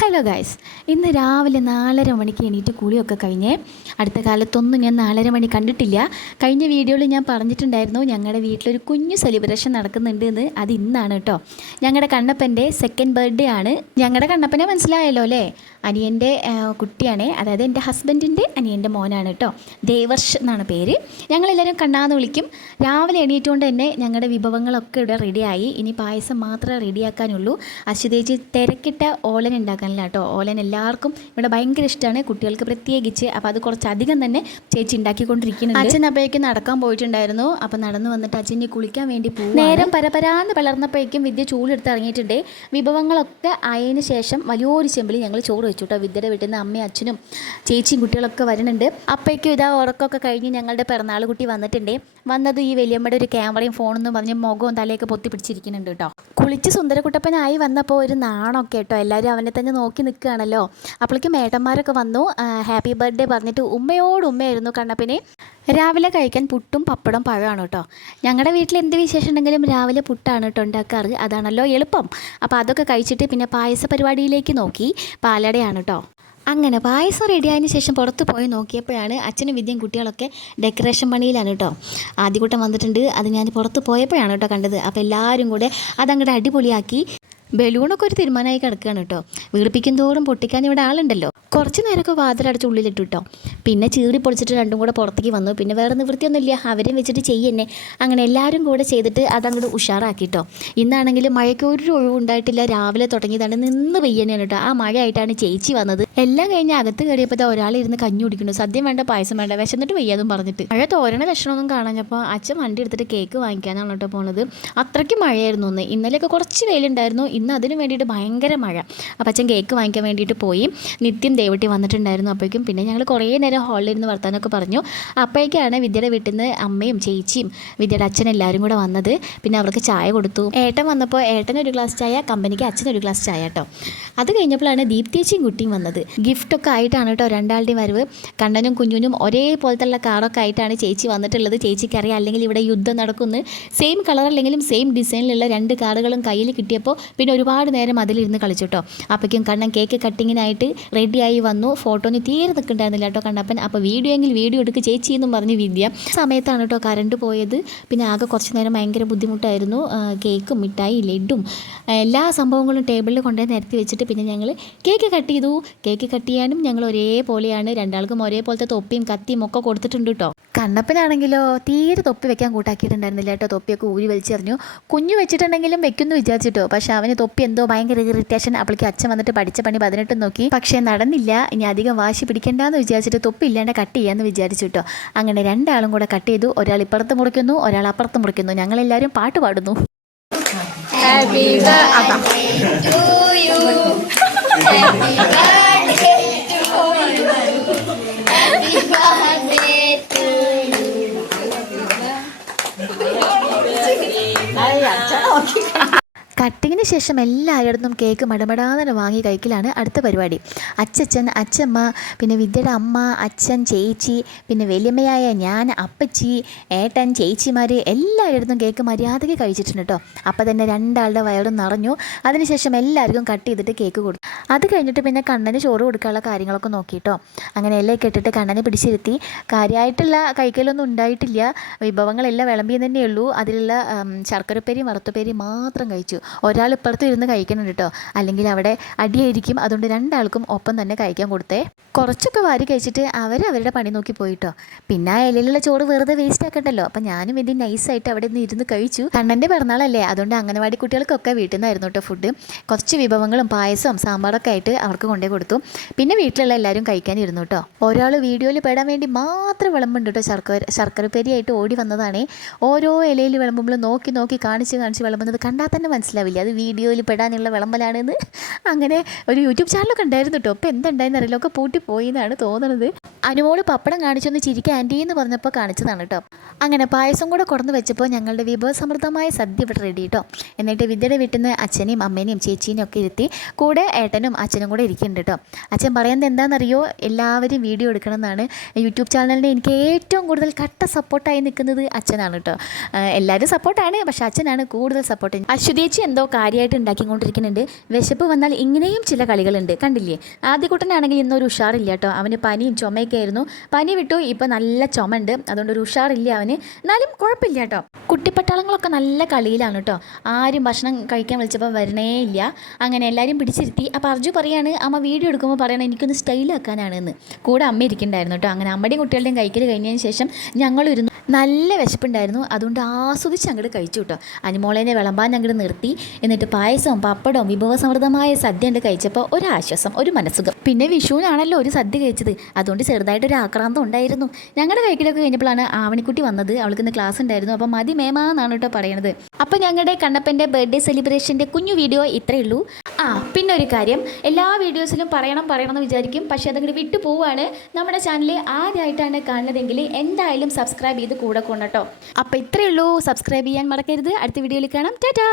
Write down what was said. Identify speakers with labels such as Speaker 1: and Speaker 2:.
Speaker 1: Hello guys ഇന്ന് രാവിലെ നാലര മണിക്ക് എണീറ്റ് കുളിയൊക്കെ കഴിഞ്ഞ് അടുത്ത കാലത്തൊന്നും ഞാൻ നാലര മണി കണ്ടിട്ടില്ല. കഴിഞ്ഞ വീഡിയോയിൽ ഞാൻ പറഞ്ഞിട്ടുണ്ടായിരുന്നു ഞങ്ങളുടെ വീട്ടിലൊരു കുഞ്ഞു സെലിബ്രേഷൻ നടക്കുന്നുണ്ട് എന്ന് അത് ഇന്നാണ് കേട്ടോ. ഞങ്ങളുടെ കണ്ണപ്പന്റെ സെക്കൻഡ് ബർത്ത്ഡേ ആണ്. ഞങ്ങളുടെ കണ്ണപ്പനെ മനസ്സിലായല്ലോ അല്ലേ? അനിയന്റെ കുട്ടിയാണേ. അതായത് എന്റെ ഹസ്ബൻഡിന്റെ അനിയന്റെ മോനാണ് കേട്ടോ. ദേവർഷ് എന്നാണ് പേര്. ഞങ്ങളെല്ലാവരും കണ്ണാന്ന് വിളിക്കും. രാവിലെ എണീറ്റുകൊണ്ട് തന്നെ ഞങ്ങളുടെ വിഭവങ്ങളൊക്കെ ഇവിടെ റെഡിയായി ഇനി പായസം മാത്രമേ റെഡിയാക്കാനുള്ളൂ അശ്വതേച്ചി തിരക്കിട്ട ഓലൻ ഉണ്ടാക്കാനില്ല കേട്ടോ ഓലൻ എല്ലാവർക്കും ഇവിടെ ഭയങ്കര ഇഷ്ടമാണ് കുട്ടികൾക്ക് പ്രത്യേകിച്ച്. അപ്പോൾ അത് കുറച്ചധികം തന്നെ ചേച്ചി ഉണ്ടാക്കിക്കൊണ്ടിരിക്കുന്നുണ്ട്. അച്ഛൻ അപ്പോഴേക്കും നടക്കാൻ പോയിട്ടുണ്ടായിരുന്നു. അപ്പോൾ നടന്നു വന്നിട്ട് അച്ഛനെ കുളിക്കാൻ വേണ്ടി പോകും നേരം പരപരാന്ന് വളർന്നപ്പോഴേക്കും വിദ്യ ചൂടെടുത്ത് ഇറങ്ങിയിട്ടുണ്ട്. വിഭവങ്ങളൊക്കെ ആയതിന് ശേഷം വലിയൊരു ചെമ്പിൽ ഞങ്ങൾ ചോറ് വെച്ചു കേട്ടോ വിദ്യയുടെ വീട്ടിൽ നിന്ന് അമ്മയും അച്ഛനും ചേച്ചിയും കുട്ടികളൊക്കെ വരുന്നുണ്ട്. അപ്പോഴേക്കും ഇതാ ഉറക്കമൊക്കെ കഴിഞ്ഞ് ഞങ്ങളുടെ പിറന്നാൾ കുട്ടി വന്നിട്ടുണ്ട്. വന്നത് ഈ വലിയമ്മയുടെ ഒരു ക്യാമറയും ഫോണെന്നും പറഞ്ഞ് മുഖവും തലയൊക്കെ പൊത്തി പിടിച്ചിരിക്കുന്നുണ്ട് കേട്ടോ. കുളിച്ച് സുന്ദരക്കുട്ടപ്പനായി വന്നപ്പോൾ ഒരു നാണമൊക്കെ കേട്ടോ. എല്ലാവരും അവനെ തന്നെ നോക്കി നിൽക്കുകയാണല്ലോ. അപ്പോഴേക്കും മേട്ടന്മാരൊക്കെ വന്നു. ഹാപ്പി ബർത്ത്ഡേ പറഞ്ഞിട്ട് ഉമ്മയോട് ഉമ്മയായിരുന്നു കണ്ണപ്പിനെ രാവിലെ കഴിക്കാൻ പുട്ടും പപ്പടം പഴമാണ് കേട്ടോ. ഞങ്ങളുടെ വീട്ടിൽ എന്ത് വിശേഷം ഉണ്ടെങ്കിലും രാവിലെ പുട്ടാണ് കേട്ടോ ഉണ്ടാക്കാറ്. അതാണല്ലോ എളുപ്പം. അപ്പോൾ അതൊക്കെ കഴിച്ചിട്ട് പിന്നെ പായസ പരിപാടിയിലേക്ക് നോക്കി. പാലടയാണ് കേട്ടോ. അങ്ങനെ പായസം റെഡിയായതിനു ശേഷം പുറത്ത് പോയി നോക്കിയപ്പോഴാണ് അച്ഛനും വിദ്യയും കുട്ടികളൊക്കെ ഡെക്കറേഷൻ പണിയിലാണ് കേട്ടോ. ആദ്യകൂട്ടം വന്നിട്ടുണ്ട്. അത് ഞാൻ പുറത്ത് പോയപ്പോഴാണ് കേട്ടോ കണ്ടത്. അപ്പോൾ എല്ലാവരും കൂടെ അതങ്ങോട്ട് അടിപൊളിയാക്കി. ബലൂണൊക്കെ ഒരു തീരുമാനമായി കിടക്കുകയാണ് കേട്ടോ. വീടിപ്പിക്കും തോറും പൊട്ടിക്കാൻ ഇവിടെ ആളുണ്ടല്ലോ. കുറച്ച് നേരമൊക്കെ വാതിലടച്ച് ഉള്ളിലിട്ടു കേട്ടോ പിന്നെ ചീറി പൊളിച്ചിട്ട് രണ്ടും കൂടെ പുറത്തേക്ക് വന്നു. പിന്നെ വേറെ നിവൃത്തിയൊന്നുമില്ല. അവരെയും വെച്ചിട്ട് ചെയ്യന്നെ. അങ്ങനെ എല്ലാവരും കൂടെ ചെയ്തിട്ട് അതങ്ങോട്ട് ഉഷാറാക്കി കേട്ടോ ഇന്നാണെങ്കിൽ മഴയ്ക്ക് ഒരു ഒഴിവുണ്ടായിട്ടില്ല. രാവിലെ തുടങ്ങിയതാണ് നിന്ന് പെയ്യന്നെയാണ് കേട്ടോ. ആ മഴയായിട്ടാണ് ചേച്ചി വന്നത്. എല്ലാം കഴിഞ്ഞ് അകത്ത് കയറിയപ്പോൾ ഒരാൾ ഇരുന്ന് കഞ്ഞി കുടിക്കുന്നു. സദ്യം വേണ്ട പായസം വേണ്ട വിശന്നിട്ട് പെയ്യാതും പറഞ്ഞിട്ട്. മഴ തോരണ ലക്ഷണമൊന്നും കാണാഞ്ഞപ്പോൾ അച്ഛൻ വണ്ടി എടുത്തിട്ട് കേക്ക് വാങ്ങിക്കാനാണ് കേട്ടോ പോണത്. അത്രയ്ക്ക് മഴയായിരുന്നു ഒന്ന് ഇന്നലെയൊക്കെ കുറച്ച് വെയിലുണ്ടായിരുന്നു. ഇന്ന് അതിന് വേണ്ടിയിട്ട് ഭയങ്കര മഴ. അപ്പം അച്ഛൻ കേക്ക് വാങ്ങിക്കാൻ വേണ്ടിയിട്ട് പോയി. നിത്യം ദേവട്ടി വന്നിട്ടുണ്ടായിരുന്നു അപ്പോഴേക്കും. പിന്നെ ഞങ്ങൾ കുറേ നേരം ഹാളിലിരുന്ന് വർത്താനമൊക്കെ പറഞ്ഞു. അപ്പോഴേക്കാണ് വിദ്യയുടെ വീട്ടിൽ നിന്ന് അമ്മയും ചേച്ചിയും വിദ്യയുടെ അച്ഛൻ എല്ലാവരും കൂടെ വന്നത്. പിന്നെ അവർക്ക് ചായ കൊടുത്തു. ഏട്ടൻ വന്നപ്പോൾ ഏട്ടൻ ഒരു ഗ്ലാസ് ചായ കമ്പനിക്ക് അച്ഛൻ ഒരു ഗ്ലാസ് ചായ കേട്ടോ. അത് കഴിഞ്ഞപ്പോഴാണ് ദീപ്തേച്ചിയും കുട്ടിയും വന്നത്. ഗിഫ്റ്റൊക്കെ ആയിട്ടാണ് കേട്ടോ രണ്ടാളുടെയും വരവ്. കണ്ണനും കുഞ്ഞുനും ഒരേപോലത്തുള്ള കാറൊക്കെ ആയിട്ടാണ് ചേച്ചി വന്നിട്ടുള്ളത്. ചേച്ചിക്ക് അറിയാം അല്ലെങ്കിൽ ഇവിടെ യുദ്ധം നടക്കുന്നു സെയിം കളർ അല്ലെങ്കിലും സെയിം ഡിസൈനിലുള്ള രണ്ട് കാറുകളും കയ്യിൽ കിട്ടിയപ്പോൾ പിന്നെ ഒരുപാട് നേരം അതിലിരുന്ന് കളിച്ചു കേട്ടോ. അപ്പോഴേക്കും കണ്ണൻ കേക്ക് കട്ടിങ്ങിനായിട്ട് റെഡിയായി വന്നു. ഫോട്ടോന് തീരെ നിൽക്കണ്ടായിരുന്നില്ല കേട്ടോ കണ്ടപ്പൻ അപ്പോൾ വീഡിയോ എങ്കിൽ വീഡിയോ എടുക്കുക ചേച്ചി എന്നും പറഞ്ഞ് വിദ്യ. സമയത്താണ് കേട്ടോ കറണ്ട് പോയത്. പിന്നെ ആകെ കുറച്ച് നേരം ഭയങ്കര ബുദ്ധിമുട്ടായിരുന്നു. കേക്കും മിഠായി ലഡും എല്ലാ സംഭവങ്ങളും ടേബിളിൽ കൊണ്ടുപോയി നിരത്തി വെച്ചിട്ട് പിന്നെ ഞങ്ങൾ കേക്ക് കട്ട് ചെയ്തു. കേക്ക് കട്ട് ചെയ്യാനും ഞങ്ങൾ ഒരേപോലെയാണ്. രണ്ടാൾക്കും ഒരേപോലത്തെ തൊപ്പിയും കത്തിയും ഒക്കെ കൊടുത്തിട്ടുണ്ട് കേട്ടോ. കണ്ണപ്പനാണെങ്കിലോ തീരെ തൊപ്പി വെക്കാൻ കൂട്ടാക്കിയിട്ടുണ്ടായിരുന്നില്ല കേട്ടോ. തൊപ്പിയൊക്കെ ഊരി വലിച്ചെറിഞ്ഞു. കുഞ്ഞു വെച്ചിട്ടുണ്ടെങ്കിലും വെക്കുന്നു വിചാരിച്ചിട്ടോ. പക്ഷെ അവന് തൊപ്പി എന്തോ ഭയങ്കര ഇറിറ്റേഷൻ അപ്പോഴേക്ക് അച്ഛൻ വന്നിട്ട് പഠിച്ച പണി പതിനെട്ട് നോക്കി. പക്ഷേ നടന്നില്ല. ഇനി അധികം വാശി പിടിക്കണ്ടെന്ന് വിചാരിച്ചിട്ട് തൊപ്പി ഇല്ലാണ്ട് കട്ട് ചെയ്യാമെന്ന് വിചാരിച്ചു കേട്ടോ അങ്ങനെ രണ്ടാളും കൂടെ കട്ട് ചെയ്തു. ഒരാൾ ഇപ്പുറത്ത് മുറിക്കുന്നു ഒരാൾ അപ്പുറത്ത് മുറിക്കുന്നു. ഞങ്ങളെല്ലാവരും പാട്ട് പാടുന്നു. കട്ടിങ്ങിന് ശേഷം എല്ലായിടത്തും കേക്ക് മടമടാന്നെ വാങ്ങി കഴിക്കലാണ് അടുത്ത പരിപാടി. അച്ചച്ചൻ അച്ചമ്മ പിന്നെ വിദ്യയുടെ അമ്മ അച്ഛൻ ചേച്ചി പിന്നെ വലിയമ്മയായ ഞാൻ അപ്പച്ചി ഏട്ടൻ ചേച്ചിമാർ എല്ലായിടത്തും കേക്ക് മര്യാദയ്ക്ക് കഴിച്ചിട്ടുണ്ട് കേട്ടോ. അപ്പോൾ തന്നെ രണ്ടാളുടെ വയറും നിറഞ്ഞു. അതിനുശേഷം എല്ലാവർക്കും കട്ട് ചെയ്തിട്ട് കേക്ക് കൊടുത്തു. അത് കഴിഞ്ഞിട്ട് പിന്നെ കണ്ണന് ചോറ് കൊടുക്കാനുള്ള കാര്യങ്ങളൊക്കെ നോക്കിയിട്ടോ അങ്ങനെ എല്ലാം കെട്ടിട്ട് കണ്ണനെ പിടിച്ചിരുത്തി. കാര്യമായിട്ടുള്ള കൈക്കലൊന്നും ഉണ്ടായിട്ടില്ല. വിഭവങ്ങളെല്ലാം വിളമ്പിയെന്ന് തന്നെയുള്ളൂ. അതിലുള്ള ശർക്കരപ്പേരി വറുത്തപ്പേരി മാത്രം കഴിച്ചു. ഒരാൾ ഇപ്പുറത്ത് ഇരുന്ന് കഴിക്കണം കേട്ടോ അല്ലെങ്കിൽ അവിടെ അടിയായിരിക്കും. അതുകൊണ്ട് രണ്ടാൾക്കും ഒപ്പം തന്നെ കഴിക്കാൻ കൊടുത്തേ. കുറച്ചൊക്കെ വാരി കഴിച്ചിട്ട് അവർ അവരുടെ പണി നോക്കി പോയിട്ടോ പിന്നെ ആ ഇലയിലുള്ള ചോറ് വെറുതെ വേസ്റ്റ് ആക്കണ്ടല്ലോ. അപ്പം ഞാനും ഇത് നൈസായിട്ട് അവിടെ നിന്ന് ഇരുന്ന് കഴിച്ചു. കണ്ണന്റെ പിറന്നാളല്ലേ. അതുകൊണ്ട് അംഗനവാടി കുട്ടികൾക്കൊക്കെ വീട്ടിൽ നിന്നായിരുന്നു കേട്ടോ ഫുഡ് കുറച്ച് വിഭവങ്ങളും പായസവും സാമ്പാറൊക്കെ ആയിട്ട് അവർക്ക് കൊണ്ടേ കൊടുത്തു. പിന്നെ വീട്ടിലുള്ള എല്ലാവരും കഴിക്കാനിരുന്നു കേട്ടോ ഒരാൾ വീഡിയോയിൽ പെടാൻ വേണ്ടി മാത്രം വിളമ്പുണ്ട് കേട്ടോ ശർക്കര ശർക്കരപ്പേരിയായിട്ട് ഓടി വന്നതാണേ. ഓരോ ഇലയിൽ വിളമ്പുമ്പോൾ നോക്കി നോക്കി കാണിച്ച് കാണിച്ച് വിളമ്പുന്നത് കണ്ടാൽ തന്നെ മനസ്സിലാവില്ല. അത് വീഡിയോയിൽ പെടാനുള്ള വിളമ്പലാണെന്ന് അങ്ങനെ ഒരു യൂട്യൂബ് ചാനലൊക്കെ ഉണ്ടായിരുന്നു കേട്ടോ. അപ്പോൾ എന്തുണ്ടായെന്ന് അറിയില്ല. ഒക്കെ പൂട്ടി പോയി എന്നാണ് തോന്നുന്നത് അനുമോൾ പപ്പടം കാണിച്ചൊന്ന് ചിരിക്കാൻ ആന്റി എന്ന് പറഞ്ഞപ്പോൾ കാണിച്ചതാണ് കേട്ടോ. അങ്ങനെ പായസം കൂടെ കൊടന്ന് വെച്ചപ്പോൾ ഞങ്ങളുടെ വിഭവസമൃദ്ധമായ സദ്യ ഇവിടെ റെഡി കേട്ടോ എന്നിട്ട് വിദ്യയുടെ വീട്ടിൽ നിന്ന് അച്ഛനെയും അമ്മേനെയും ചേച്ചീനെയും ഒക്കെ ഇരുത്തി കൂടെ ഏട്ടനും അച്ഛനും കൂടെ ഇരിക്കുന്നുണ്ട് കേട്ടോ. അച്ഛൻ പറയുന്നത് എന്താണെന്നറിയോ? എല്ലാവരും വീഡിയോ എടുക്കണം എന്നാണ് യൂട്യൂബ് ചാനലിന് എനിക്ക് ഏറ്റവും കൂടുതൽ കട്ട സപ്പോർട്ടായി നിൽക്കുന്നത് അച്ഛനാണ് കേട്ടോ. എല്ലാവരും സപ്പോർട്ടാണ് പക്ഷേ അച്ഛനാണ് കൂടുതൽ സപ്പോർട്ട് അശ്വതേച്ചി എന്തോ കാര്യമായിട്ട് ഉണ്ടാക്കിക്കൊണ്ടിരിക്കുന്നുണ്ട്. വിശപ്പ് വന്നാൽ ഇങ്ങനെയും ചില കളികളുണ്ട്. കണ്ടില്ലേ? ആദ്യക്കുട്ടനാണെങ്കിൽ ഇന്നൊരു ഉഷാറില്ല കേട്ടോ. അവന് പനിയും ചുമയൊക്കെ ആയിരുന്നു. പനി വിട്ടു ഇപ്പം നല്ല ചുമ ഉണ്ട് അതുകൊണ്ട് ഒരു ഉഷാറില്ല അവന്. എന്നാലും കുഴപ്പമില്ല കേട്ടോ. കുട്ടിപ്പട്ടാളങ്ങളൊക്കെ നല്ല കളിയിലാണ് കേട്ടോ. ആരും ഭക്ഷണം കഴിക്കാൻ വിളിച്ചപ്പോൾ വരണേ ഇല്ല. അങ്ങനെ എല്ലാവരും പിടിച്ചിരുത്തി. അപ്പോൾ അർജു പറയാണ് അമ്മ വീഡിയോ എടുക്കുമ്പോൾ പറയണം എനിക്കൊന്ന് സ്റ്റൈലാക്കാനാണ് എന്ന് കൂടെ അമ്മ ഇരിക്കുന്നുണ്ടായിരുന്നു കേട്ടോ. അങ്ങനെ അമ്മയുടെയും കുട്ടികളുടെയും കൈക്കൽ കഴിഞ്ഞതിന് ശേഷം ഞങ്ങളിരുന്നു. നല്ല വിശപ്പുണ്ടായിരുന്നു. അതുകൊണ്ട് ആസ്വദിച്ച് അങ്ങോട്ട് കഴിച്ചു കേട്ടോ. അനിമോളേനെ വിളമ്പാൻ അങ്ങോട്ട് നിർത്തി. എന്നിട്ട് പായസവും പപ്പടവും വിഭവസമൃദ്ധമായ സദ്യ ഉണ്ട് കഴിച്ചപ്പോൾ ഒരാശ്വാസം ഒരു മനസ്സുഖം. പിന്നെ വിഷുവിനാണല്ലോ ഒരു സദ്യ കഴിച്ചത്. അതുകൊണ്ട് ചെറുതായിട്ടൊരു ആക്രാന്തം ഉണ്ടായിരുന്നു. ഞങ്ങളുടെ കഴിക്കലൊക്കെ കഴിഞ്ഞപ്പോഴാണ് ആവണിക്കുട്ടി വന്നത്. അവൾക്ക് ഇന്ന് ക്ലാസ് ഉണ്ടായിരുന്നു. അപ്പോൾ മതി മേമാന്നാണ് കേട്ടോ പറയണത്. അപ്പോൾ ഞങ്ങളുടെ കണ്ണപ്പന്റെ ബർത്ത്ഡേ സെലിബ്രേഷന്റെ കുഞ്ഞു വീഡിയോ ഇത്രയേ ഉള്ളൂ. ആ പിന്നെ ഒരു കാര്യം. എല്ലാ വീഡിയോസിലും പറയണം പറയണം എന്ന് വിചാരിക്കും. പക്ഷേ അതങ്ങോട്ട് വിട്ടു പോവുകയാണ് നമ്മുടെ ചാനൽ ആദ്യമായിട്ടാണ് കാണുന്നതെങ്കിൽ എന്തായാലും സബ്സ്ക്രൈബ് ചെയ്ത് കൂടെ കൊണ്ടോ അപ്പോൾ ഇത്രയേ ഉള്ളൂ. സബ്സ്ക്രൈബ് ചെയ്യാൻ മറക്കരുത്. അടുത്ത വീഡിയോയിൽ കാണാം. ടാറ്റാ!